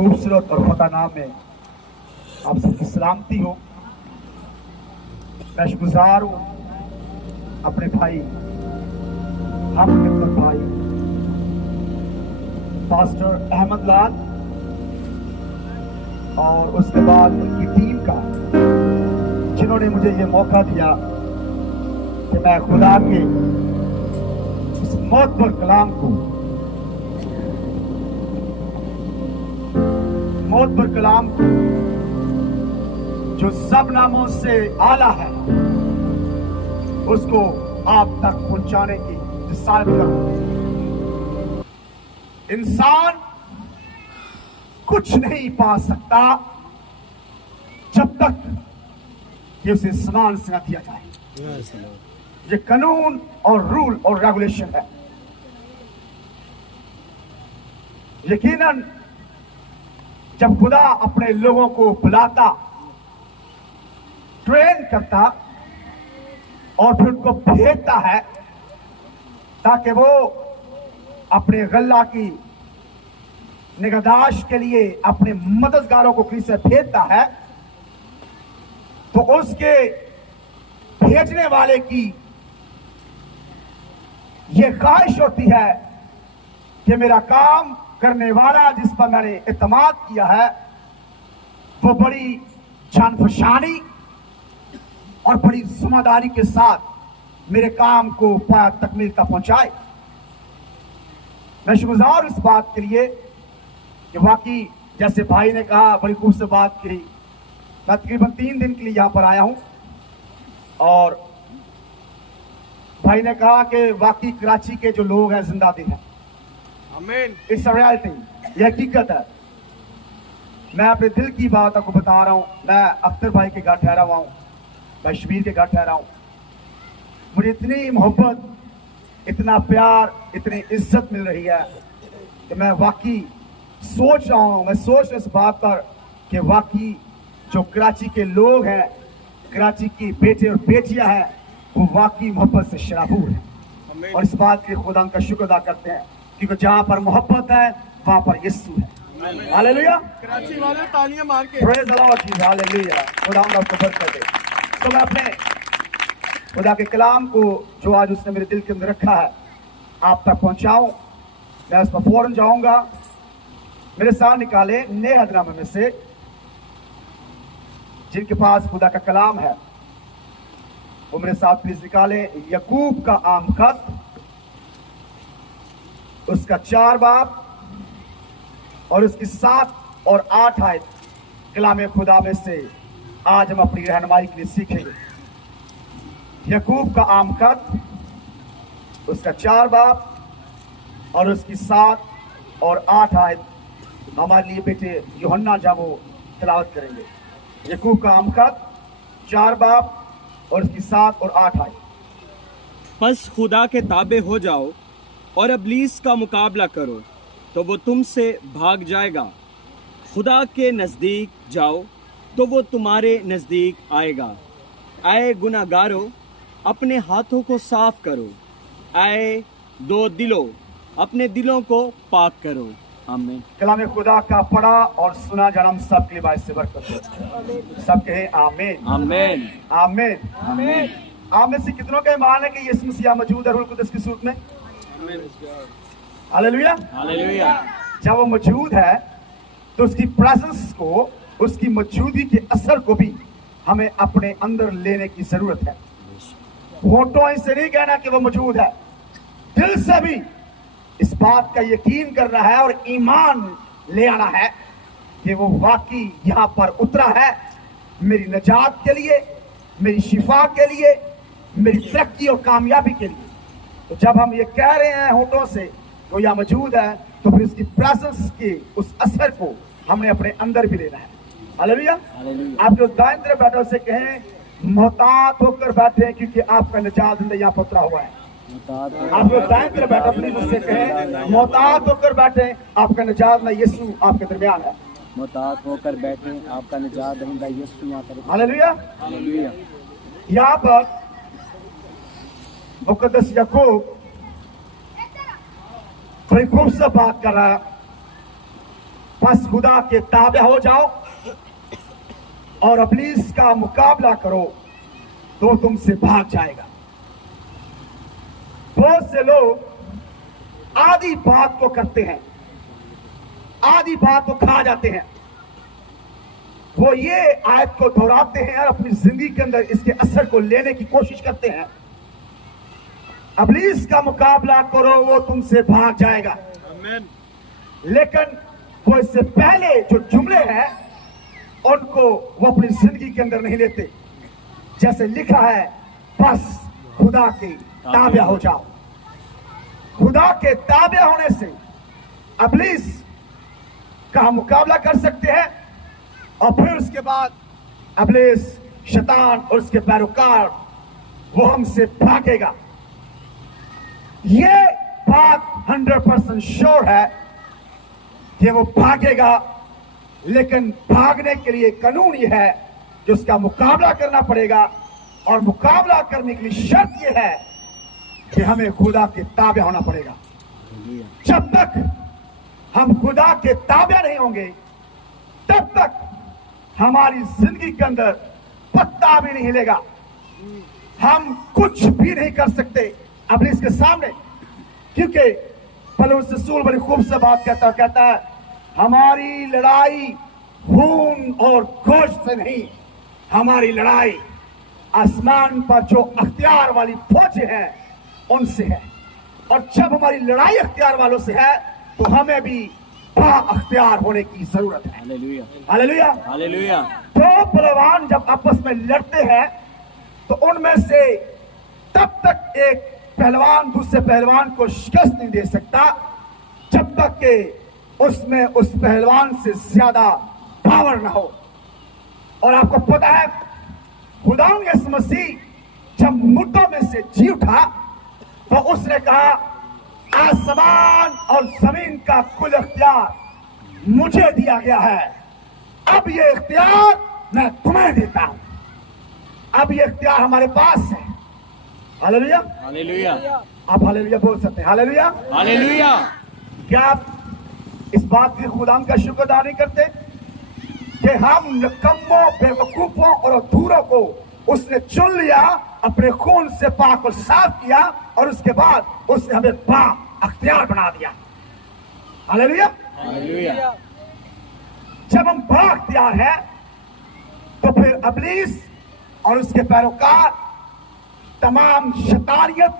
खूबसूरत और फतह नाम में आप सबकी सलामती हो। मैं शुक्रगुजार हूँ अपने भाई हम खिदमत भाई पास्टर अहमद लाल और उसके बाद उनकी टीम का, जिन्होंने मुझे ये मौका दिया कि मैं खुदा के इस मोहतबर कलाम को, मोहतबर कलाम को जो सब नामों से आला है, उसको आप तक पहुंचाने की जिसारत करूं। इंसान कुछ नहीं पा सकता जब तक कि उसे समान से न दिया जाए। ये कानून और रूल और रेगुलेशन है। यकीनन जब खुदा अपने लोगों को बुलाता, ट्रेन करता और फिर उनको भेजता है ताकि वो अपने गल्ला की निगहदाश्त के लिए अपने मददगारों को कहीं से भेजता है, तो उसके भेजने वाले की ये ख्वाहिश होती है कि मेरा काम करने वाला जिस पर मैंने इत्मीनान किया है वो बड़ी जानफशानी और बड़ी जिम्मेदारी के साथ मेरे काम को पाया तकमील तक पहुंचाए। मैं शुक्रगुजार इस बात के लिए कि वाकई जैसे भाई ने कहा, बड़ी खूबसूरत बात की। मैं तकरीबन 3 दिन के लिए यहाँ पर आया हूँ और भाई ने कहा कि वाकई कराची के जो लोग हैं जिंदा दिल हैं। आमीन। इट्स अ रियलिटी, ये हकीकत है। मैं अपने दिल की बात आपको बता रहा हूँ। मैं अख्तर भाई के घर ठहरा हुआ हूँ, मैं शबीर के घर ठहरा हूँ। मुझे इतनी मोहब्बत, इतना प्यार, इतनी इज्जत मिल रही है कि मैं वाकई सोच रहा हूँ, मैं सोच इस बात पर कि वाकई जो कराची के लोग हैं, कराची की बेटे और बेटियां हैं, वो वाकई मोहब्बत से शराबूर हैं और इस बात के खुदा का शुक्र अदा करते हैं क्योंकि जहाँ पर मोहब्बत है वहाँ पर यीशु है। हालेलुया। कराची वाले तालियां मार के praise the Lord Jesus. Hallelujah. खुदा आपको बरकत दे। तो मैं अपने खुदा के कलाम को जो आज उसने मेरे दिल के अंदर रखा है आप तक पहुंचाऊं। मैं उस पर फौरन जाऊंगा। मेरे साथ निकाले नए हदनामे में से जिनके पास खुदा का कलाम है, वो मेरे साथ प्लीज निकाले यकूब का आम खत, उसका 4 बाब और उसकी 7 और 8 आयत कलाम खुदा में से आज हम अपनी रहनुमाई के लिए सीखेंगे। यकूब का आम खत, उसका 4 बाब और उसकी 7 और 8 आयत हमारे लिए बेटे यूहन्ना जब वो तिलावत करेंगे। यकूब का आम खत, 4 बाब और उसकी 7 और 8 आयत। बस खुदा के ताबे हो जाओ और इब्लीस का मुकाबला करो तो वो तुमसे भाग जाएगा। खुदा के नज़दीक जाओ तो वो तुम्हारे नज़दीक आएगा। आए गुनाहगारों, अपने हाथों को साफ करो। आए दो दिलों, अपने दिलों को पाक करो। आमीन। कलाम खुदा का पढ़ा और सुना जन्म सब के लिए बाइस से बरकत हो। सब कहें आमीन। आमीन। आमीन। आमीन। आप में से कितनों का ईमान है कि यीशु मसीह मौजूद है रूह कुदस की सूरत में? हालेलुया। हालेलुया। जब वो मौजूद है तो उसकी प्रेजेंस को, उसकी मौजूदगी के असर को भी हमें अपने अंदर लेने की जरूरत है। होठों से नहीं कहना कि वो मौजूद है, दिल से भी इस बात का यकीन करना है और ईमान ले आना है कि वो वाकई यहाँ पर उतरा है मेरी निजात के लिए, मेरी शिफा के लिए, मेरी तरक्की और कामयाबी के लिए। तो जब हम ये कह रहे हैं होठों से वो यहाँ मौजूद है, तो फिर उसकी प्रेजेंस के उस असर को हमने अपने अंदर भी लेना है। हालेलुया। आप जो दाएं तरफ बैठे उसे कहें मोहतात होकर बैठे क्योंकि आपका निजात जिंदगी यहाँ पर उतरा हुआ है। आप जो दाएं तरफ बैठे प्लीज उससे कहें मोहतात होकर बैठे, आपका निजात ना यीशु आपके दरमियान है। मोहतात होकर बैठे, आपका निजात दहिंदा यीशु यहाँ पर। हालेलुया। हालेलुया। यहाँ पर मुकद्दस याकूब बड़ी खूबसूरत बात कर रहा है बस खुदा के ताबे हो जाओ और इब्लीस का मुकाबला करो तो तुमसे भाग जाएगा। बहुत से लोग आधी बात को करते हैं, आधी बात को खा जाते हैं। वो ये आयत को दोहराते हैं और अपनी जिंदगी के अंदर इसके असर को लेने की कोशिश करते हैं। इब्लीस का मुकाबला करो वो तुमसे भाग जाएगा। लेकिन वो इससे पहले जो जुमले हैं उनको वो अपनी जिंदगी के अंदर नहीं लेते। जैसे लिखा है, बस खुदा के ताबे हो जाओ। खुदा के ताबे होने से इब्लीस का हम मुकाबला कर सकते हैं और फिर उसके बाद इब्लीस, शैतान और उसके पैरोकार वो हमसे भागेगा। ये बात 100% श्योर है कि वो भागेगा, लेकिन भागने के लिए कानून ये है कि उसका मुकाबला करना पड़ेगा और मुकाबला करने के लिए शर्त ये है कि हमें खुदा के ताबे होना पड़ेगा। जब तक हम खुदा के ताबे नहीं होंगे तब तक हमारी जिंदगी के अंदर पत्ता भी नहीं हिलेगा। हम कुछ भी नहीं कर सकते इब्लीस के सामने, क्योंकि पौलुस रसूल बड़ी खूब से बात कहता है हमारी लड़ाई खून और गोश्त से नहीं, हमारी लड़ाई आसमान पर जो अख्तियार वाली फौजें हैं उनसे है। और जब हमारी लड़ाई अख्तियार वालों से है तो हमें भी बा अख्तियार होने की जरूरत है। Hallelujah, hallelujah, hallelujah. दो पहलवान जब आपस में लड़ते हैं तो उनमें से तब तक एक पहलवान दूसरे पहलवान को शिकस्त नहीं दे सकता जब तक कि उसमें उस पहलवान से ज्यादा पावर ना हो। और आपको पता है खुदा यीशु मसीह जब मुर्दों में से जी उठा तो उसने कहा आसमान और जमीन का कुल इख्तियार मुझे दिया गया है, अब ये इख्तियार मैं तुम्हें देता हूं। अब ये इख्तियार हमारे पास है। हालेलुया, हालेलुया, आप हालेलुया बोल सकते हैं। Hallelujah, hallelujah. क्या आप इस बात के खुदा का शुक्र अदा नहीं करते कि हम निकम्मों, बेवकूफों और अधूरों को उसने चुन लिया, अपने खून से पाक और साफ किया और उसके बाद उसने हमें बा अख्तियार बना दिया। Hallelujah, hallelujah. जब हम बा अख्तियार है तो फिर इब्लीस और उसके पैरोकार तमाम शैतानियत,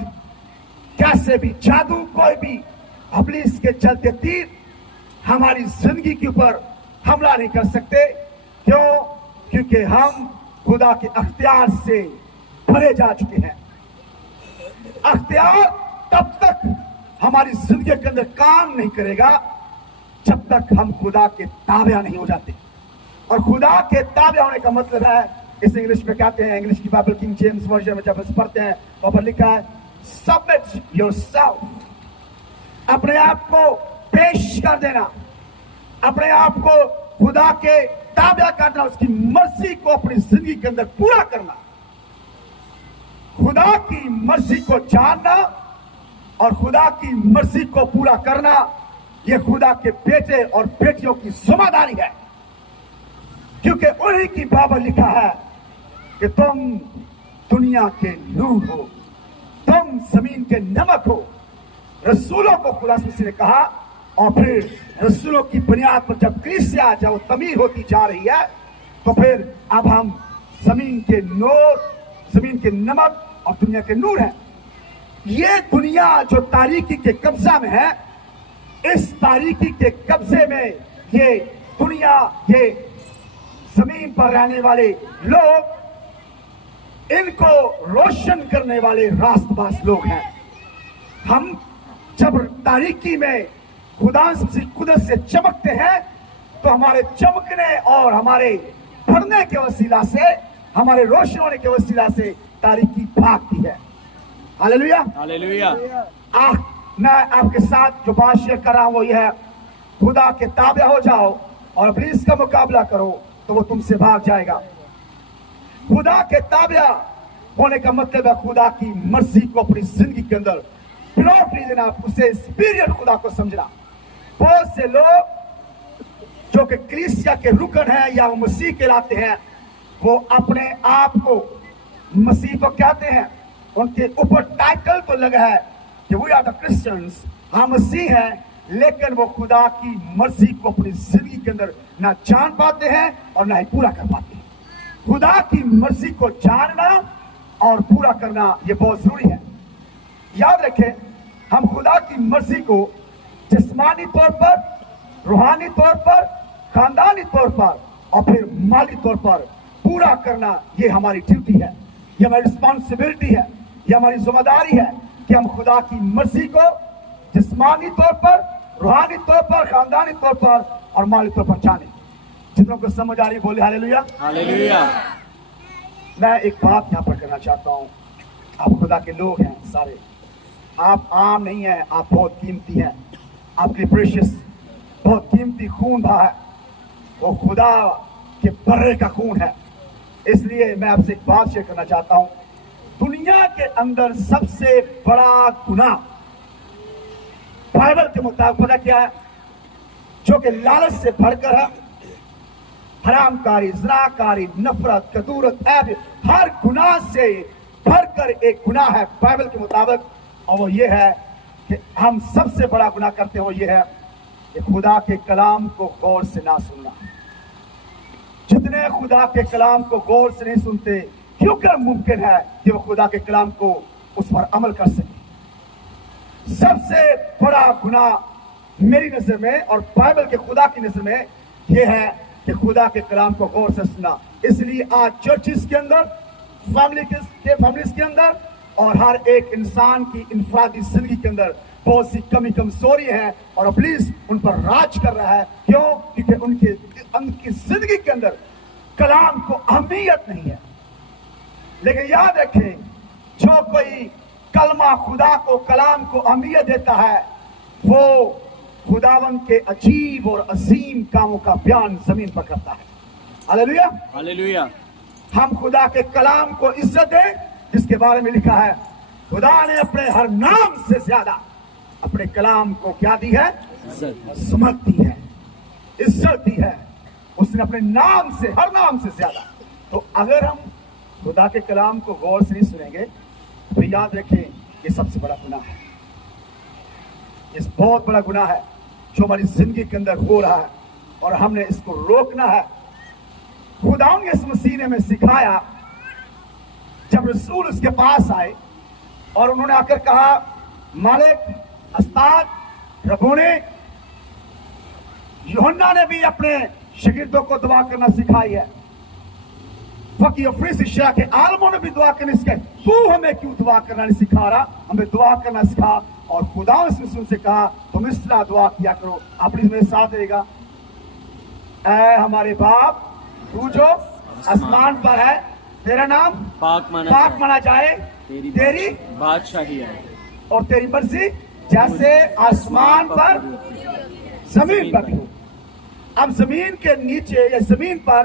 कैसे भी जादू, कोई भी इब्लीस के चलते तीर हमारी जिंदगी के ऊपर हमला नहीं कर सकते। क्यों? क्योंकि हम खुदा के अख्तियार से भरे जा चुके हैं। अख्तियार तब तक हमारी जिंदगी के अंदर काम नहीं करेगा जब तक हम खुदा के ताबे नहीं हो जाते। और खुदा के ताबे होने का मतलब है, इस इंग्लिश में कहते हैं, इंग्लिश की बाइबल किंग जेम्स वर्जन में जब पढ़ते हैं वहां पर लिखा है सबमिट योरसेल्फ, अपने आप को पेश कर देना, अपने आप को खुदा के ताबे करना, उसकी मर्जी को अपनी जिंदगी के अंदर पूरा करना। खुदा की मर्जी को जानना और खुदा की मर्जी को पूरा करना, यह खुदा के बेटे और बेटियों की जिम्मेदारी है। क्योंकि उन्हीं की बाइबल लिखा है कि तुम दुनिया के नूर हो, तुम जमीन के नमक हो। रसूलों को खुदा मसीह ने कहा और फिर रसूलों की बुनियाद पर जब कलीसिया जब तमीर होती जा रही है तो फिर अब हम जमीन के नूर, जमीन के नमक और दुनिया के नूर हैं। ये दुनिया जो तारीकी के कब्जा में है, इस तारीकी के कब्जे में ये दुनिया, ये जमीन पर रहने वाले लोग, इनको रोशन करने वाले रास्तबाज लोग हैं। हम जब तारीकी में खुदा से कुदरत से चमकते हैं तो हमारे चमकने और हमारे बढ़ने के वसीला से, हमारे रोशन होने के वसीला से तारीकी भागती है। Hallelujah, hallelujah. मैं आपके साथ जो बात शेयर कर रहा हूं वो यह है, खुदा के ताबे हो जाओ और इब्लीस का मुकाबला करो तो वो तुमसे भाग जाएगा। खुदा के ताबे होने का मतलब है खुदा की मर्जी को अपनी जिंदगी के अंदर प्रायोरिटी देना, उसे सुपीरियर खुदा को समझना। बहुत से लोग जो कि कलीसिया के रुकन हैं या वो मसीह कहलाते हैं, वो अपने आप को मसीह को कहते हैं। उनके ऊपर टाइटल तो लगा है कि वी आर द क्रिश्चियंस, हम मसीह हैं, लेकिन वो खुदा की मर्जी को अपनी जिंदगी के अंदर ना जान पाते हैं और ना ही पूरा कर पाते हैं। खुदा की मर्जी को जानना और पूरा करना ये बहुत जरूरी है। याद रखें, हम खुदा की मर्जी को जिस्मानी तौर पर, रूहानी तौर पर, खानदानी तौर पर और फिर माली तौर पर पूरा करना ये हमारी ड्यूटी है, ये हमारी रिस्पॉन्सिबिलिटी है, ये हमारी जिम्मेदारी है कि हम खुदा की मर्जी को जिस्मानी तौर पर, रूहानी तौर पर, खानदानी तौर पर और माली तौर पर जाने। जितनों को समझ आ रही बोले हालेलुया। हालेलुया। मैं एक बात यहाँ पर करना चाहता हूँ। आप खुदा के लोग हैं सारे, आप आम नहीं हैं, आप बहुत कीमती हैं। आपके प्रेशियस बहुत कीमती खून बहा है, वो खुदा के बर्रे का खून है। इसलिए मैं आपसे एक बात शेयर करना चाहता हूँ। दुनिया के अंदर सबसे बड़ा गुनाह बाइबल के मुताबिक पता क्या है? जो कि लालच से भरकर है, हरामकारी, ज़िनाकारी, नफरत, कदूरत, ऐब, हर गुनाह से भरकर एक गुनाह है बाइबल के मुताबिक, और वो ये है कि हम सबसे बड़ा गुनाह करते हो ये है कि खुदा के कलाम को गौर से ना सुनना। जितने खुदा के कलाम को गौर से नहीं सुनते, क्योंकि मुमकिन है कि वो खुदा के कलाम को उस पर अमल कर सके। सबसे बड़ा गुनाह मेरी नजर में और बाइबल के खुदा की नजर में यह है कि खुदा के कलाम को गौर से सुनना। इसलिए आज चर्चिस के अंदर, फैमिलीज के अंदर और हर एक इंसान की इंफरादी जिंदगी के अंदर बहुत सी कमी कमजोरी है और प्लीज उन पर राज कर रहा है। क्यों? क्योंकि उनकी जिंदगी के अंदर कलाम को अहमियत नहीं है। लेकिन याद रखें, जो कोई कलमा खुदा को, कलाम को अहमियत देता है, वो खुदावन के अजीब और अजीम कामों का बयान जमीन पर करता है। Hallelujah, hallelujah. हम खुदा के कलाम को इज्जत दें, जिसके बारे में लिखा है खुदा ने अपने हर नाम से ज्यादा अपने कलाम को क्या दी है? सुमत दी है, इज्जत दी है। उसने अपने नाम से, हर नाम से ज्यादा। तो अगर हम खुदा के कलाम को गौर से नहीं सुनेंगे तो याद रखें, ये सबसे बड़ा गुनाह है। ये बहुत बड़ा गुनाह है जो हमारी जिंदगी के अंदर हो रहा है और हमने इसको रोकना है। खुदा ने इस मसीह ने हमें सिखाया। जब रसूल उसके पास आए और उन्होंने आकर कहा, मालिक, उस्ताद, रबूनी, यूहन्ना ने भी अपने शागिर्दों को दुआ करना सिखाई है। फकी अफरीसी शाह के आलमों ने भी दुआ करनी सिखाई। तू हमें क्यों दुआ करना नहीं सिखा रहा? हमें दुआ करना सिखा। और खुदा उसने से कहा, तुम इस तरह दुआ किया करो। अपनी मेरे साथ रहेगा, ऐ हमारे बाप, तू जो आसमान पर है, तेरा नाम पाक माना जाए, तेरी बादशाही है और तेरी मर्जी जैसे आसमान पर जमीन पर भी हो। अब जमीन के नीचे या जमीन पर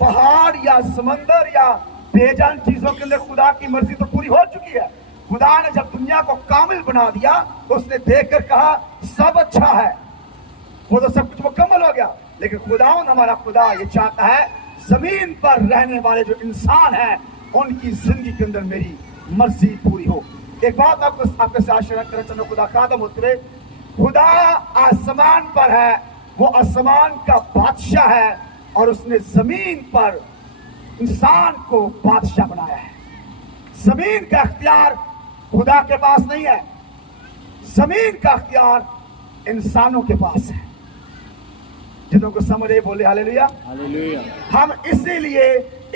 पहाड़ या समंदर या बेजान चीजों के अंदर खुदा की मर्जी तो पूरी हो चुकी है। खुदा ने जब दुनिया को कामिल बना दिया तो उसने देखकर कहा सब अच्छा है, वो तो सब कुछ मुकम्मल हो गया। लेकिन खुदावन, हमारा खुदा ये चाहता है जमीन पर रहने वाले जो इंसान हैं उनकी जिंदगी के अंदर मेरी मर्जी पूरी हो। एक बात आपके साथ शेयर करना चाहूँ, खुदा खादम होते हुए, खुदा आसमान पर है, वो आसमान का बादशाह है और उसने जमीन पर इंसान को बादशाह बनाया है। जमीन का अख्तियार खुदा के पास नहीं है, जमीन का अख्तियार इंसानों के पास है। जिन्हों को समझ रहे बोले हालेलुया, हालेलुया। हम इसीलिए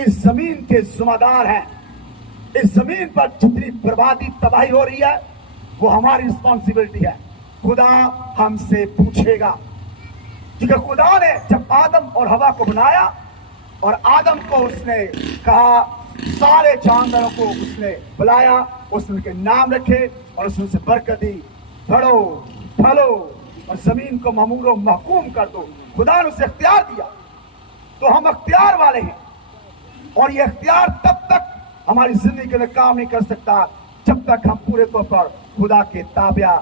इस जमीन के जिम्मेदार हैं। इस जमीन पर जितनी बर्बादी, तबाही हो रही है, वो हमारी रिस्पॉन्सिबिलिटी है। खुदा हमसे पूछेगा, क्योंकि खुदा ने जब आदम और हवा को बनाया और आदम को उसने कहा, सारे जानवरों को उसने बुलाया, उसने उनके नाम रखे और उसने उनसे बरकत दी, बढ़ो, फलो और जमीन को मामूर महकूम कर दो। खुदा ने उसे अख्तियार दिया। तो हम अख्तियार वाले हैं और ये अख्तियार तब तक हमारी जिंदगी के लिए काम नहीं कर सकता जब तक हम पूरे तौर पर खुदा के ताबिया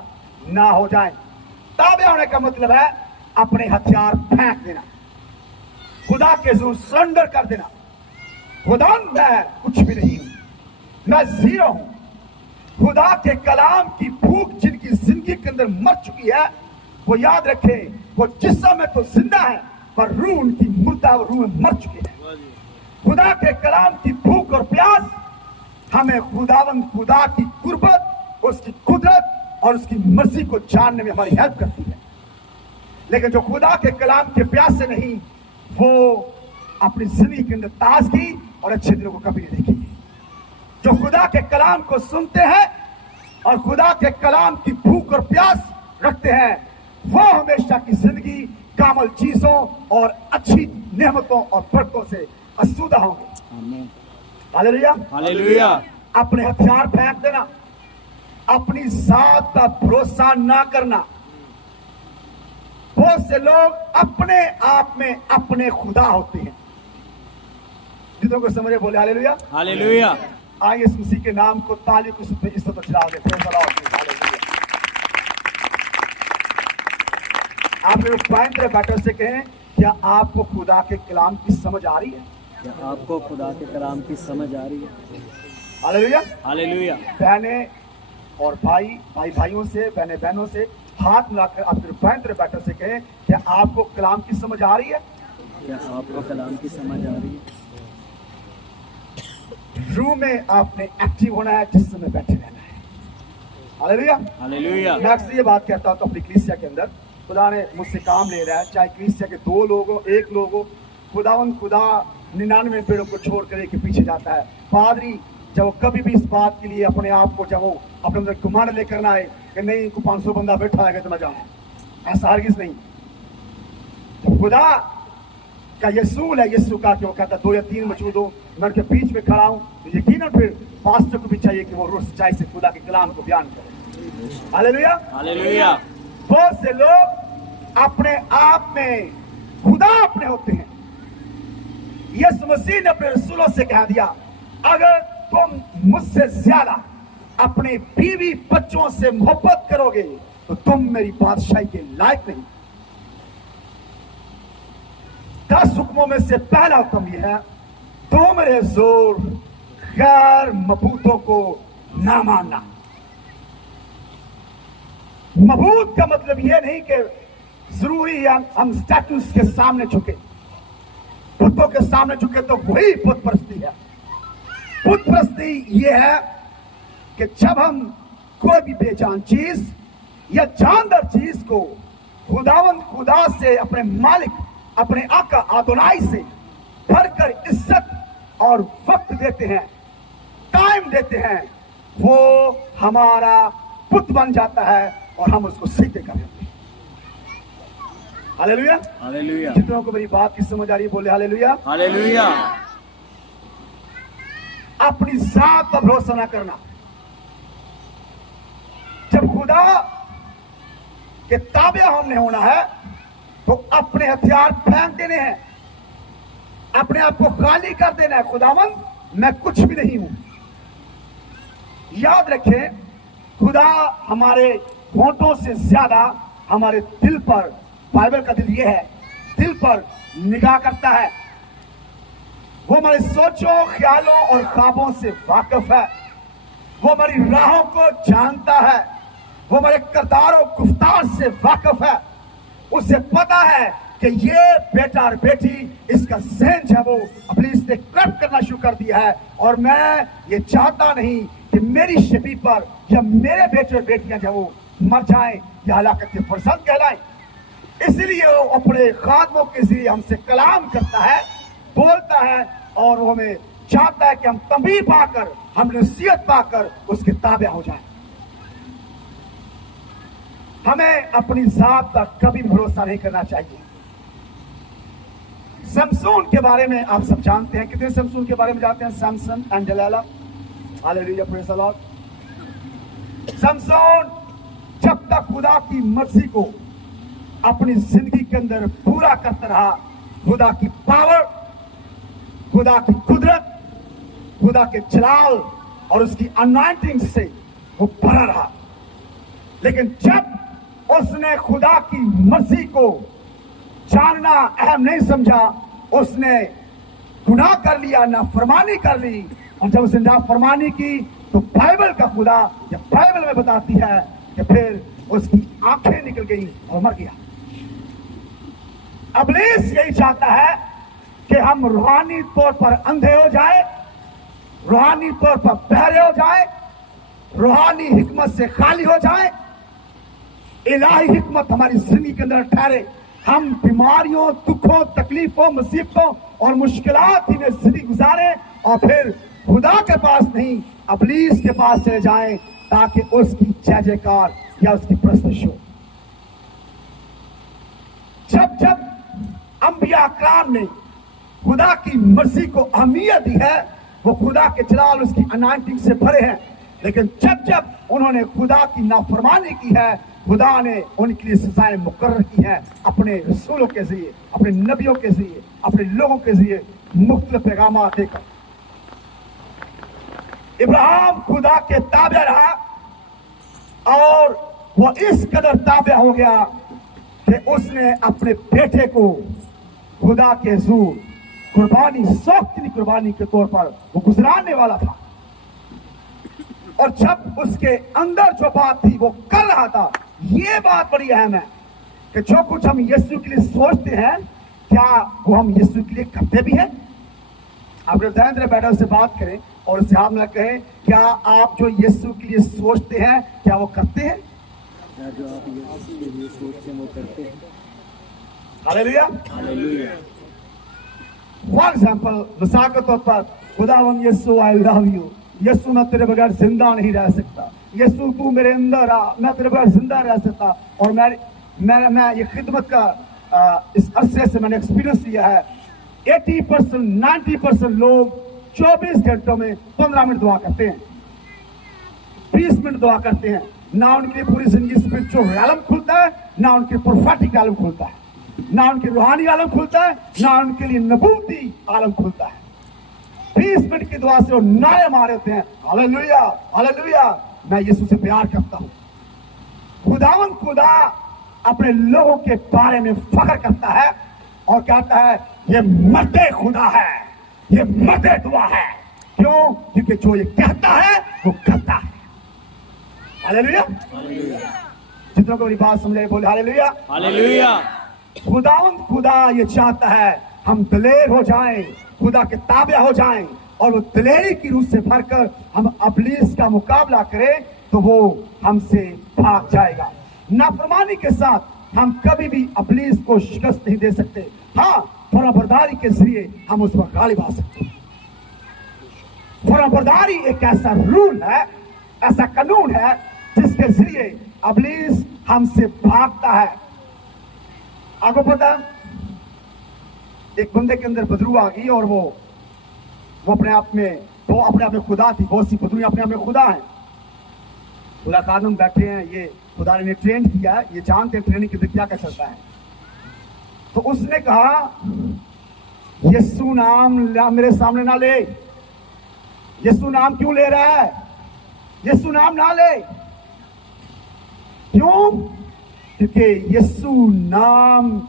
ना हो जाएं। ताबिया होने का मतलब है अपने हथियार फेंक देना। खुदा के हजूर सरेंडर कर देना। खुदा मैं कुछ भी नहीं हूं, मैं जीरो हूं। खुदा के कलाम की भूख जिनकी जिंदगी के अंदर मर चुकी है, वो याद रखे वो जिस्म में तो जिंदा है पर रूह उनकी मुर्दा और रूह में मर चुकी है। खुदा के कलाम की भूख और प्यास हमें खुदा की कुर्बत, उसकी कुदरत और उसकी मर्जी को जानने में हमारी हेल्प करती है। लेकिन जो खुदा के कलाम के प्यास से नहीं, वो अपनी जिंदगी के अंदर ताजगी और अच्छे दिनों को कभी नहीं देखेंगे। जो खुदा के कलाम को सुनते हैं और खुदा के कलाम की भूख और प्यास रखते हैं, वो हमेशा की जिंदगी कामल चीजों और अच्छी नेमतों और बरकतों से आसूदा होंगे। Hallelujah, hallelujah. अपने हथियार फेंक देना, अपनी जात का भरोसा ना करना। बहुत से लोग अपने आप में अपने खुदा होते हैं। जितनों को समझे बोले हालेलुया, हालेलुया। आइए इस मसीह के नाम को ताली को इज्जत चला दे। आप मेरे पवित्र बैठक से कहें, क्या आपको खुदा के कलाम की समझ आ रही है? क्या आपको खुदा के कलाम की समझ आ रही है? हालेलुया। हालेलुया। बहनें और भाइयों से, बहनों से हाथ मिलाकर आप मेरे पवित्र बैठक से कहें, क्या आपको कलाम की समझ आ रही है? क्या आपको कलाम की समझ आ रही है? रूह में आपने एक्टिव होना है, जिस समय बैठे रहना है। Hallelujah, hallelujah. मैं अक्सर ये बात कहता हूँ तो अपनी कलीसिया के अंदर, खुदा ने मुझसे काम ले रहा है, चाहे कलीसिया के 2 लोग हो, 1 लोग हो, खुदा 99 पेड़ों को छोड़ कर एक के पीछे जाता है। पादरी जब वो कभी भी इस बात के लिए अपने आप को, जब वो अपने अंदर घुमाने लेकर ना आए कि नहीं को 500 बंदा बैठा है तो मैं जाऊँ, ऐसा हरगिज़ नहीं। तो खुदा का यसूल है, यीशु का कि वो कहता 2 या 3 मौजूद हो, मैं उनके बीच में खड़ा हूँ, तो यकीनन फिर पास्टर को भी चाहिए कि वो रोज सच्चाई से खुदा के कलाम को बयान करे। Hallelujah, hallelujah. बहुत से लोग अपने आप में खुदा अपने होते हैं। यीशु मसीह ने अपने रसूलों से कह दिया, अगर तुम मुझसे ज्यादा अपने बीवी बच्चों से मोहब्बत करोगे तो तुम मेरी बादशाही के लायक नहीं। 10 हुक्मों में से पहला हुक्म यह है, तुम मेरे जोर गैर मबूतों को ना मानना। मबूत का मतलब यह नहीं कि जरूरी है हम स्टैट्यूज के सामने झुके, बुतों के सामने झुके तो वही बुत परस्ती है। बुत परस्ती यह है कि जब हम कोई भी बेजान चीज या जानदार चीज को खुदा से, अपने मालिक, अपने आका आदोनाई से भरकर इज्जत और वक्त देते हैं, टाइम देते हैं, वो हमारा पुत बन जाता है और हम उसको सीधे कर देते हैं। Hallelujah, hallelujah. जितनों को मेरी बात की समझ आ रही है बोले हालेलुया। हालेलुया। अपनी जात पर भरोसा ना करना। जब खुदा के ताबे हमने होना है तो अपने हथियार फेंक देने हैं, अपने आप को खाली कर देना है। खुदावंद मैं कुछ भी नहीं हूं। याद रखें, खुदा हमारे होठों से ज्यादा हमारे दिल पर, बाइबल का दिल ये है, दिल पर निगाह करता है। वो हमारे सोचों, ख्यालों और ख्वाबों से वाकिफ है। वो हमारी राहों को जानता है। वो हमारे किरदार और गुफ्तार से वाकिफ है। उसे पता है कि ये बेटा और बेटी, इसका ज़हन है वो अपनी इसने कर्म करना शुरू कर दिया है, और मैं ये चाहता नहीं कि मेरी शबी पर या मेरे बेटे और बेटियां जो वो मर जाएं या हलाकत के फरजंद कहलाएं। इसलिए वो अपने खादमों के जरिए हमसे कलाम करता है, बोलता है, और वो हमें चाहता है कि हम तंबीह पाकर, हम नसीहत पाकर उसके ताबे हो जाएं। हमें अपनी जात पर कभी भरोसा नहीं करना चाहिए। समसून के बारे में आप सब जानते हैं। कितने समसून के बारे में जानते हैं? Samson and Delilah. Hallelujah, praise the Lord. समसून जब तक खुदा की मर्जी को अपनी जिंदगी के अंदर पूरा करता रहा, खुदा की पावर, खुदा की कुदरत, खुदा के जलाल और उसकी अनॉइंटिंग से वो भरा रहा। लेकिन जब उसने खुदा की मर्जी को जानना अहम नहीं समझा, उसने गुनाह कर लिया, नाफरमानी कर ली, और जब उसने नाफरमानी की तो बाइबल का खुदा या बाइबल में बताती है कि फिर उसकी आंखें निकल गई और मर गया। इब्लीस यही चाहता है कि हम रूहानी तौर पर अंधे हो जाए, रूहानी तौर पर बहरे हो जाए, रूहानी हिकमत से खाली हो जाए, इलाही हिकमत हमारी जिंदगी के अंदर ठहरे, हम बीमारियों, दुखों, तकलीफों, मुसीबतों और मुश्किलात ही में जिंदगी गुजारें और फिर खुदा के पास नहीं इब्लीस के पास चले जाएं ताकि उसकी जय जयकार या उसकी प्रस्तुति हो। जब जब अंबिया अकराम ने खुदा की मर्जी को अहमियत दी है, वो खुदा के जलाल उसकी अनाइंटिंग से भरे हैं, लेकिन जब जब उन्होंने खुदा की नाफरमानी की है, खुदा ने उनके लिए सजाएं मुकर्रर की है अपने रसूलों के जरिए, अपने नबियों के जरिए, अपने लोगों के जरिए मुख्तलिफ पैगाम देकर। इब्राहिम खुदा के ताबे रहा और वो इस कदर ताबे हो गया कि उसने अपने बेटे को खुदा के हुजूर कुर्बानी, सौख्ती कुर्बानी के तौर पर वो गुजराने वाला था। और जब उसके अंदर जो बात थी वो कर रहा था, ये बात बड़ी अहम है कि जो कुछ हम यीशु के लिए सोचते हैं, क्या वो हम यीशु के लिए करते भी हैं? अपने दरिद्र बैठा से बात करें और उससे हम ना कहें, क्या आप जो यीशु के लिए सोचते हैं क्या वो करते हैं? जो आप यीशु के लिए सोचते हैं वो करते हैं। हालेलुया। हालेलुया। फॉर एग्जाम्पल, मिसाल के तौर पर, खुदावन यीशु आई लव यू, यीशु मैं तेरे बगैर जिंदा नहीं रह सकता, यीशु तू मेरे अंदर आ, मैं तेरे बगैर जिंदा रह सकता। और मैं ये खिदमत का इस अरसे से मैंने एक्सपीरियंस लिया है, 80% 90% लोग 24 घंटों में 15 मिनट दुआ करते हैं, 20 मिनट दुआ करते हैं, ना उनके लिए पूरी जिंदगी स्पिरिचुअल आलम खुलता है, ना उनके प्रोफेटिक आलम खुलता है, ना उनके रूहानी आलम खुलता है, ना उनके लिए नबूती आलम खुलता है। 20 मिनट की दुआ से वो नारे मारे होते हैं, हालेलुया हालेलुया, मैं यीशु से प्यार करता हूं। खुदावन खुदा अपने लोगों के बारे में फख्र करता है और कहता है ये मर्दे खुदा है, ये मर्दे दुआ है। क्यों? क्योंकि जो ये कहता है वो करता है। हालेलुया। जितनों को मेरी बात समझे बोले हालेलुया हालेलुया। खुदावंद खुदा ये चाहता है हम दिलेर हो जाएं, खुदा के ताबे हो जाएं, और वो दिलेरी की रूह से भरकर हम इब्लीस का मुकाबला करें तो वो हमसे भाग जाएगा। नाफरमानी के साथ हम कभी भी इब्लीस को शिकस्त नहीं दे सकते। हाँ, फरमाबरदारी के जरिए हम उस पर गालिब आ सकते हैं। फरमाबरदारी एक ऐसा रूल है, ऐसा कानून है जिसके जरिए इब्लीस हमसे भागता है। आपको पता, एक बंदे के अंदर बदरू आ गई और वो अपने आप में खुदा थी। बहुत सी बदरुएं अपने आप में खुदा हैं। खुदा खानम बैठे हैं, ये खुदा ने ट्रेन किया है, ये जानते हैं ट्रेनिंग के अंदर क्या क्या चलता है। तो उसने कहा यीशु नाम मेरे सामने ना ले। यीशु नाम क्यों ले रहा है? यीशु नाम ना ले। क्यों? क्योंकि यीशु नाम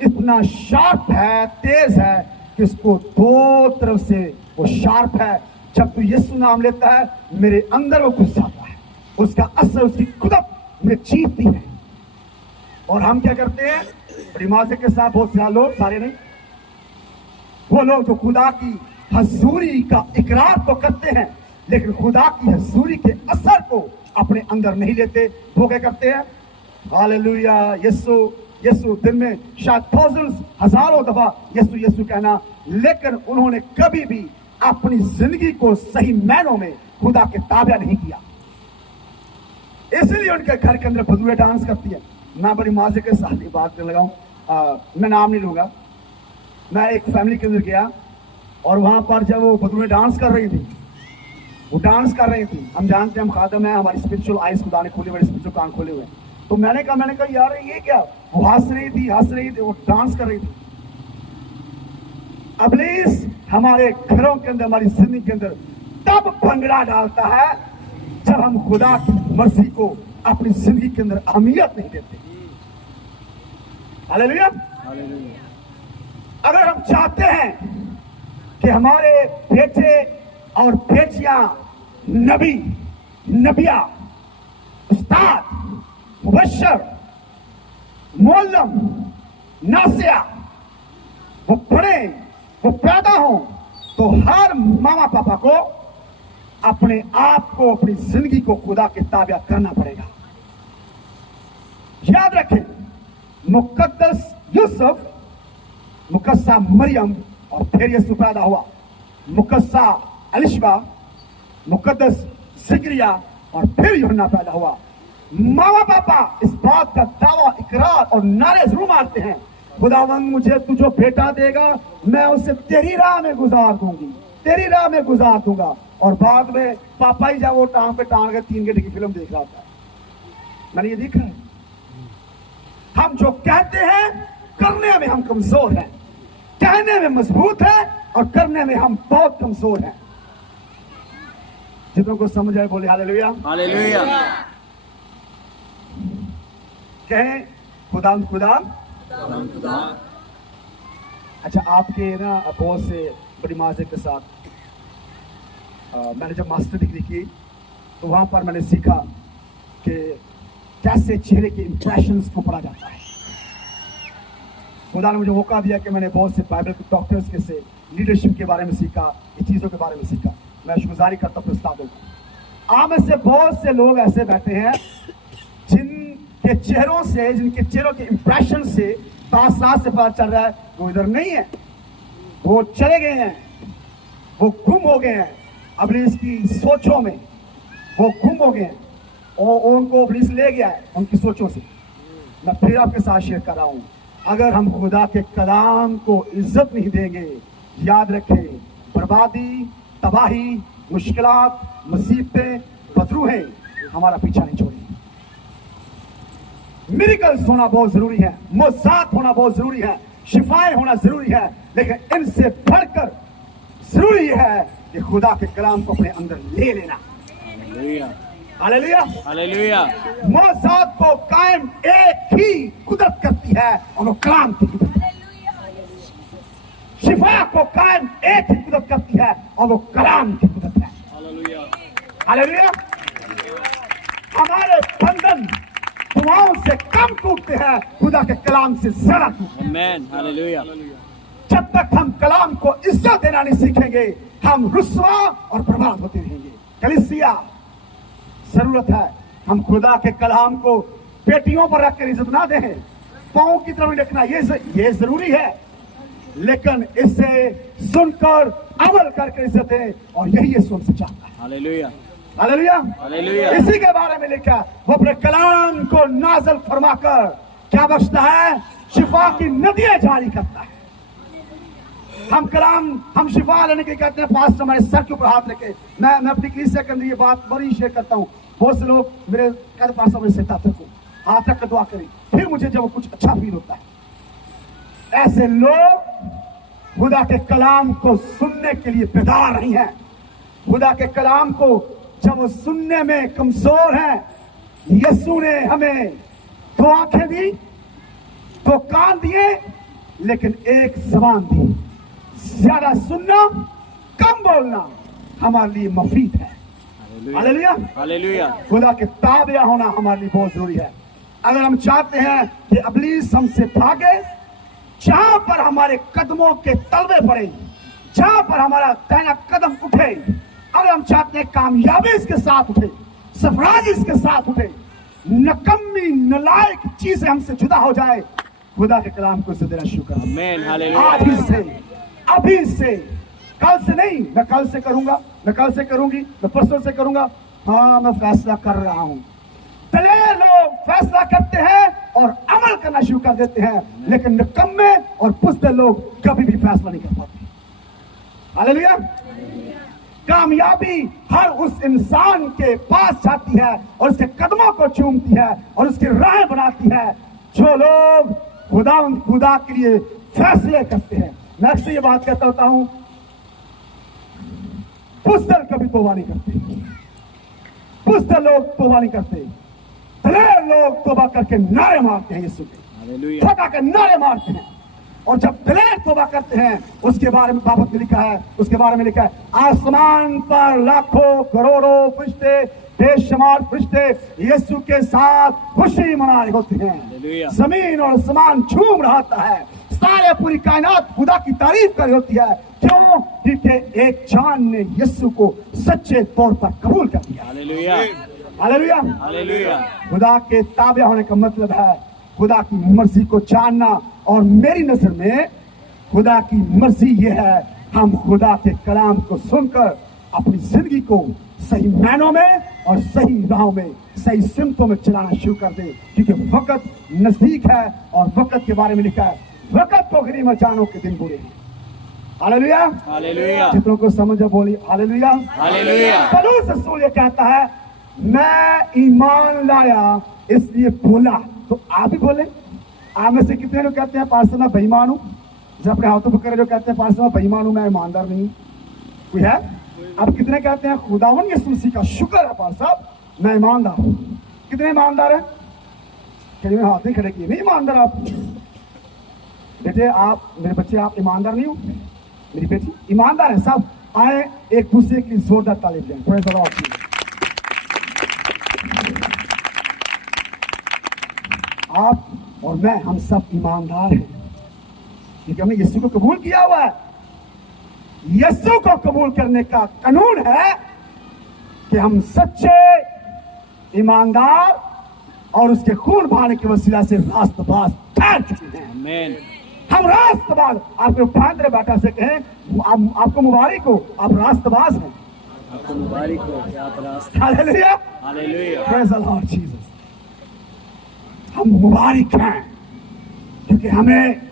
इतना शार्प है, तेज है कि इसको दो तरफ से वो शार्प है। जब तू यीशु नाम लेता है मेरे अंदर वो घुस जाता है, उसका असर, उसकी कुदरत में जीतती है। और हम क्या करते हैं? बड़ी माज़े के साथ बहुत सारे लोग, सारे नहीं, वो लोग जो खुदा की हजूरी का इकरार तो करते हैं लेकिन खुदा की हजूरी के असर को अपने अंदर नहीं लेते। वो क्या करते हैं? हालेलुया, यीशु यीशु, दिन में शायद थाउजेंड्स, हजारों दफा यीशु यीशु कहना, लेकिन उन्होंने कभी भी अपनी जिंदगी को सही मायनों में खुदा के ताबे नहीं किया। इसलिए उनके घर के अंदर बदुएं डांस करती है। मैं बड़ी माज़े के साथ ही बात करने लगा हूँ, मैं नाम नहीं लूंगा। मैं एक फैमिली के अंदर गया और वहां पर जब वो बदुएं डांस कर रही थी, वो डांस कर रही थी, हम जानते हैं हम खादम है, हमारी स्पिरिचुअल आइज खुदा ने खोले, बड़े स्पिरिचुअल कान खोले हुए। तो मैंने कहा यार ये क्या? वो हंस रही थी, वो डांस कर रही थी। इब्लीस हमारे घरों के अंदर, हमारी जिंदगी के अंदर तब भंगड़ा डालता है जब हम खुदा की मर्जी को अपनी जिंदगी के अंदर अहमियत नहीं देते। हालेलुया। अगर हम चाहते हैं कि हमारे बेटे और बेटियां नबी, नबिया, उस्ताद, मुबश्शर, मोल्लम, नासिया वो पढ़े, वो पैदा हो, तो हर मामा पापा को अपने आप को, अपनी जिंदगी को खुदा के ताबे करना पड़ेगा। याद रखें, मुकद्दस यूसुफ, मुकद्दसा मरियम और फिर यीशु पैदा हुआ, मुकद्दसा अलिशबा, मुकद्दस जिक्रिया और फिर यूहन्ना पैदा हुआ। मामा पापा इस बात का दावा, इकरार और नारे जरूर मारते हैं, खुदावंद मुझे तू जो बेटा देगा मैं उसे तेरी राह में गुजार दूंगी, तेरी राह में गुजार दूंगा। और बाद में पापा ही जब वो टांग पे टांग के 3 घंटे की फिल्म देख रहा था। मैंने ये देखा है। हम जो कहते हैं करने में हम कमजोर हैं, कहने में मजबूत है और करने में हम बहुत कमजोर हैं। जितनों को समझ आए बोले हालेलुया। हालेलुया। कहें खुदा खुदा। अच्छा, आपके ना बहुत से बड़ी माजरे के साथ मैंने जब मास्टर डिग्री की तो वहां पर मैंने सीखा कि कैसे चेहरे के इंप्रेशंस को पढ़ा जाता है। खुदा ने मुझे मौका दिया कि मैंने बहुत से बाइबल के डॉक्टर्स के से लीडरशिप के बारे में सीखा, ये चीज़ों के बारे में सीखा। मैं शुक्रगुजारी करता हूँ उस्तादों को। आप में से बहुत से लोग ऐसे बैठे हैं जिनके चेहरों से, जिनके चेहरों के इंप्रेशन से साथ से पता चल रहा है वो इधर नहीं है, वो चले गए हैं, वो गुम हो गए हैं अपनी इसकी सोचों में, वो गुम हो गए हैं और उनको पुलिस ले गया है उनकी सोचों से। मैं फिर आपके साथ शेयर कर रहा हूं, अगर हम खुदा के कलाम को इज्जत नहीं देंगे, याद रखें बर्बादी, तबाही, मुश्किलात, मुसीबतें, बदरूहें हमारा पीछा नहीं छोड़ेंगे। मिरेकल्स होना बहुत जरूरी है, मोजात होना बहुत जरूरी है, शिफाएं होना जरूरी है, लेकिन इनसे बढ़कर जरूरी है कि खुदा के कलाम को अपने अंदर ले लेना। हालेलुया। हालेलुया। हालेलुया। मोजात को कायम एक ही कुदरत करती है और वो कलाम की कुदरत है। शिफा को कायम एक ही कुदरत करती है और वो कलाम की कुदरत है। हालेलुया। हमारे बंधन दुआओं से कम टूटते हैं, खुदा के कलाम से ज्यादा टूटते हैं। आमीन। हालेलुया। जब तक हम कलाम को इज्जत देना नहीं सीखेंगे, हम रुस्वा और बर्बाद होते रहेंगे। कलीसिया, जरूरत है हम खुदा के कलाम को पेटियों पर रखकर इज्जत ना दें, पाँव की तरफ रखना ये जरूरी है, लेकिन इसे सुनकर अमल करके इज्जत दें, और यही यीशु हमसे चाहता है। हालेलुया। हालेलुया। हालेलुया। इसी के बारे में लिखा, वो अपने कलाम को नाज़िल फरमाकर क्या बख्शता है? शिफा की नदियां जारी करता है। हम शिफा लेने के कहते हैं, पास हमारे सर के ऊपर हाथ रखे। मैं अपनी कलीसिया के अंदर ये बात बड़ी शेयर करता हूँ। बहुत से लोग मेरे कहते पास मेरे सिर रखो, हाथ रख कर दुआ करें, फिर मुझे जब कुछ अच्छा फील होता है। ऐसे लोग खुदा के कलाम को सुनने के लिए बेदार नहीं है। खुदा के कलाम को जब वो सुनने में कमजोर है, यीशु ने हमें 2 आंखें दी, 2 कान दिए, लेकिन एक जबान दी। ज्यादा सुनना, कम बोलना हमारे लिए मुफीद है। हालेलुया। हालेलुया। खुदा के ताबे होना हमारे लिए बहुत जरूरी है। अगर हम चाहते हैं कि इब्लीस हमसे भागे, जहां पर हमारे कदमों के तलवे पड़े, जहां पर हमारा दाहिना कदम उठे, अगर हम चाहते हैं कामयाबी इसके साथ उठे, सफराज इसके साथ उठे, नकम्मी नलायक चीजें हमसे जुदा हो जाए, खुदा के कलाम को इज्जत देना शुरू करें। आमीन। हालेलुया। आज ही से, अभी से, कल से नहीं, मैं कल से करूंगा, मैं कल से करूंगी, मैं परसों से करूंगा। हाँ, मैं फैसला कर रहा हूं। पहले लोग फैसला करते हैं और अमल करना शुरू कर देते हैं, लेकिन निकम्मे और बुज़दिल लोग कभी भी फैसला नहीं कर पाते। हालेलुया। कामयाबी हर उस इंसान के पास जाती है और उसके कदमों को चूमती है और उसकी राह बनाती है जो लोग खुदा के लिए फैसले करते हैं। मैं अक्सर ये बात कहता होता हूं, बुज़दिल कभी तौबा नहीं करते, बुज़दिल लोग तौबा नहीं करते, दलेर लोग तौबा करके नारे मारते हैं, यीशु के हालेलुया। फटा के नारे मारते हैं। और जब ब्लैक तौबा करते हैं उसके बारे में बाबत में लिखा है, उसके बारे में लिखा है, आसमान पर लाखों करोड़ों फरिश्ते बेशुमार फरिश्ते यीशु के साथ खुशी मना रहे होते हैं। हालेलुया। जमीन और आसमान झूम रहा है, सारे पूरी कायनात खुदा की तारीफ कर रही होती है। क्यों? क्योंकि एक जान ने यीशु को सच्चे तौर पर कबूल कर लिया। हालेलुया। हालेलुया। हालेलुया। खुदा के ताबे होने का मतलब है खुदा की मर्जी को जानना, और मेरी नजर में खुदा की मर्जी ये है हम खुदा के कलाम को सुनकर अपनी जिंदगी को सही मायनों में और सही राहों में सही सिमतों में चलाना शुरू कर दें, क्योंकि वक्त नजदीक है और वक्त के बारे में लिखा है, वक्त तो गनीमतानों के दिन बुरे हैं। हालेलुया। हालेलुया। जितनों को समझ बोली हालेलुया। हालेलुया। पौलुस रसूल ये कहता है मैं ईमान लाया इसलिए बोला। तो आप भी बोले। आप में से कितने लोग कहते हैं पास्टर मैं बेईमान हूं? जब अपने हाथों पर करे जो कहते हैं पास्टर मैं बेईमान हूं, मैं ईमानदार नहीं हूं। कोई है? अब कितने कहते हैं खुदावन यीशु मसीह का शुक्र है पास्टर साहब मैं ईमानदार हूं? कितने ईमानदार हैं? कहीं में हाथ नहीं खड़े किए। नहीं ईमानदार आप बेटे, आप मेरे बच्चे आप ईमानदार नहीं हो? मेरी बेटी ईमानदार है सब। आए एक दूसरे की जोरदार ताली दें। Praise the Lord. आप और मैं हम सब ईमानदार हैं क्योंकि हमने यीशु को कबूल किया हुआ है। यीशु को कबूल करने का कानून है कि हम सच्चे ईमानदार और उसके खून बहाने के वसीला से रास्तबाज ठहर चुके हैं। आमीन। हम रास्तबाज। आपके भांदरे बैठा से कहें आपको मुबारक हो, आप रास्तबाज हैं। आपको मुबारक हो कि आप रास्ते। Hallelujah. Hallelujah. Praise the Lord Jesus. हम मुबारक हैं क्योंकि हमें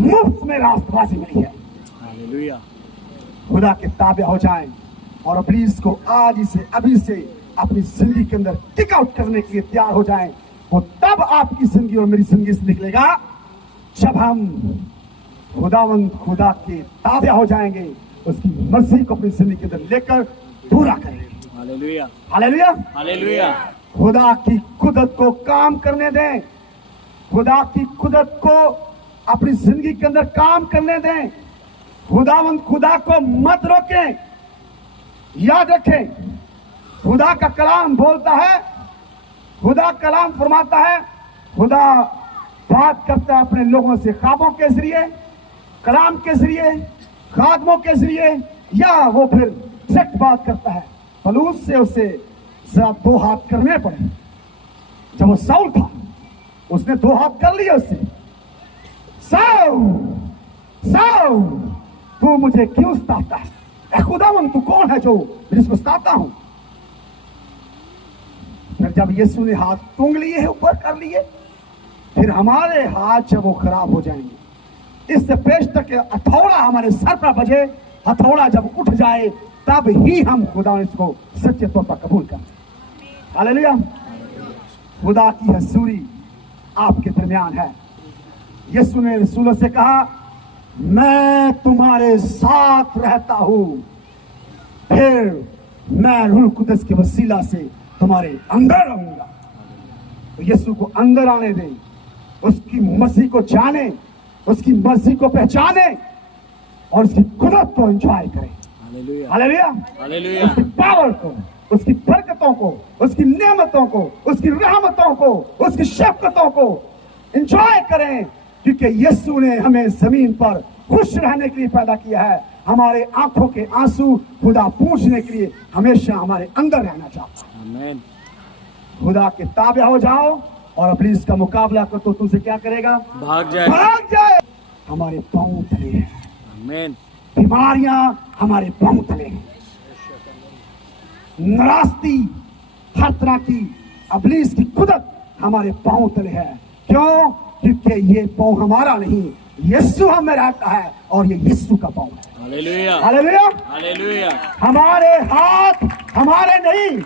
मुफ्त में रास्तबाजी मिली है। हालेलुया। खुदा के ताबे हो जाएं और इब्लीस को आज ही से अभी से अपनी जिंदगी के अंदर टिक आउट करने के लिए तैयार हो जाएं। वो तब आपकी जिंदगी और मेरी जिंदगी से निकलेगा जब हम खुदावंद खुदा के ताबे हो जाएंगे, उसकी मर्जी को अपनी जिंदगी के अंदर लेकर पूरा करेंगे। हालेलुया। हालेलुया। हालेलुया। खुदा की कुदरत को काम करने दें। खुदा की कुदरत को अपनी जिंदगी के अंदर काम करने दें। खुदावंद खुदा को मत रोकें। याद रखें खुदा का कलाम बोलता है, खुदा कलाम फरमाता है, खुदा बात करता है अपने लोगों से ख्वाबों के जरिए, कलाम के जरिए, खादमों के जरिए, या वो फिर डायरेक्ट बात करता है। पलूस से उसे जरा दो हाथ करने पड़े। जब वो साउल था उसने दो हाथ कर लिए उससे। साउल साउल तू मुझे क्यों सताता है? ए खुदावन तू कौन है जो जिसको सताता हूं? फिर जब यीशु ने हाथ टूंग लिए ऊपर कर लिए, फिर हमारे हाथ जब वो खराब हो जाएंगे, इससे पेश तक हथौड़ा हमारे सर पर बजे, हथौड़ा जब उठ जाए तब ही हम खुदा इसको सच्चे तौर पर कबूल करें। हालेलुया। खुदा की हजूरी आपके दरमियान है। यीशु ने रसूलों से कहा मैं तुम्हारे साथ रहता हूं, फिर मैं रूह कुदस के वसीला से तुम्हारे अंदर रहूंगा। तो यीशु को अंदर आने दें, उसकी मर्जी को जाने, उसकी मर्जी को पहचाने और उसकी कुदरत को एंजॉय करें। हालेलुया। हालेलुया। हालेलुया। उसकी पावर को, उसकी बरकतों को, उसकी नेमतों को, उसकी रहमतों को, उसकी शफकतों को एंजॉय करें, क्योंकि यीशु ने हमें जमीन पर खुश रहने के लिए पैदा किया है। हमारे आंखों के आंसू खुदा पूछने के लिए हमेशा हमारे अंदर रहना चाहता है। आमीन। खुदा के ताबे हो जाओ और इब्लीस का मुकाबला करो तो तुझसे क्या करेगा? भाग जाए। भाग जाए। हमारे पांव तले हैं, आमीन। बीमारियां हमारे पांव तले हैं, नाराजगी हर तरह की इब्लीस की कुदरत हमारे पांव तले है। क्यों? क्योंकि ये पांव हमारा नहीं, यीशु हमें रहता है और ये यीशु का पांव है। हालेलुया। हालेलुया। हालेलुया। हमारे हाथ हमारे नहीं,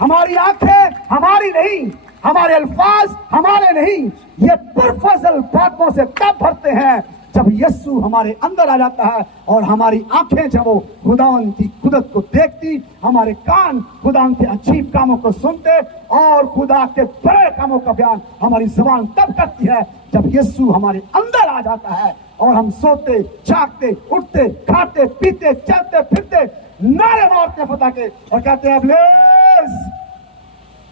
हमारी आंखें हमारी नहीं, हमारे अल्फाज हमारे नहीं, ये पुरफजल बातों से तब भरते हैं जब यीशु हमारे अंदर आ जाता है और हमारी आंखें जब वो खुदावन की कुदरत को देखती, हमारे कान खुदावन के अजीब कामों को सुनते और खुदा के बड़े कामों का बयान हमारी जुबान तब करती है जब यीशु हमारे अंदर आ जाता है और हम सोते जागते उठते खाते पीते चलते फिरते नारे मारते फता के और कहते हैं अबलीस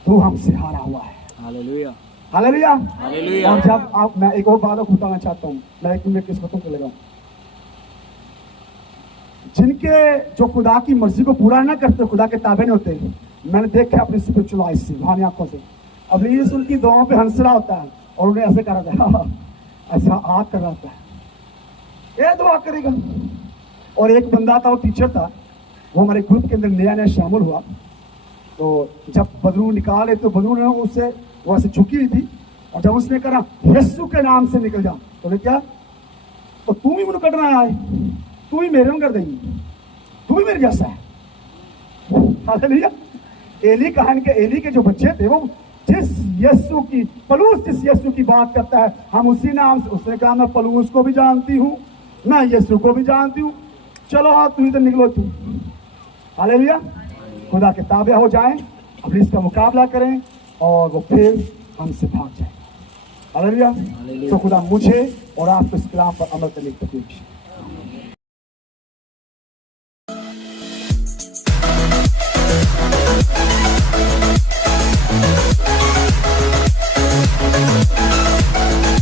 तू हमसे हारा हुआ है। Hallelujah, hallelujah. हालेलुया। और जब आप, मैं एक और बात बताना चाहता हूँ, मैं एक मिनट किस बातों को लगाऊं, जिनके जो खुदा की मर्जी को पूरा ना करते खुदा के ताबे नहीं होते, मैंने देखा अपनी स्पिरिचुअल आइज से, रूहानी आंखों से, अबलीस उनकी दुआओं पे हंस रहा होता है और उन्हें ऐसे कर रहा था, ऐसा हाथ कर रहा होता है, ये दुआ करेगा। और एक बंदा था, वो टीचर था, वो हमारे ग्रुप के अंदर नया नया शामिल हुआ, तो जब बदरू निकाले तो बदरू ने उससे वो ऐसे झुकी हुई थी और जब उसने कहा यीशु के नाम से निकल जा, तो ने क्या, तो तू ही मुझे कटना है, तू ही मेरे में कर देगी, तू भी मेरे जैसा है। हालेलुया। एली कहन के एली के जो बच्चे थे, वो जिस यीशु की पलूस जिस यीशु की बात करता है हम उसी नाम से, उसने कहा मैं पलूस को भी जानती हूँ, मैं यीशु को भी जानती हूँ, चलो हाँ तू इधर निकलो तू। हालेलुया। खुदा के ताबे हो जाएं, अबलीस का मुकाबला करें और वो फिर हमसे भाग जाए। हालेलुया। तो खुदा मुझे और आपको इस कलाम पर अमल करने की तौफीक दे।